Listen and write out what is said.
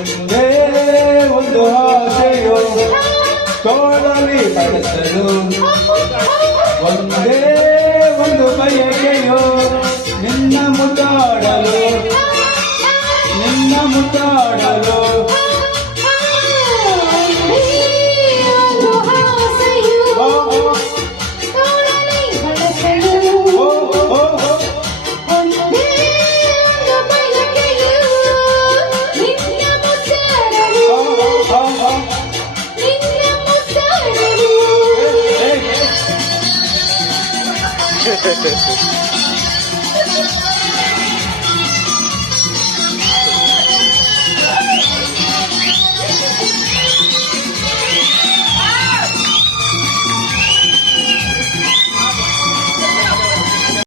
ಒಂದೇ ಒಂದು ಆಸೆಯು ತೋಳಲಿ ಬಳಸಲು ಒಂದೇ ಒಂದು ಬಯಕೆಯೋ ನಿನ್ನ ಮುದ್ದಾಡಲು. ನಿನ್ನ ಮುದ್ದಾಡಲು. Música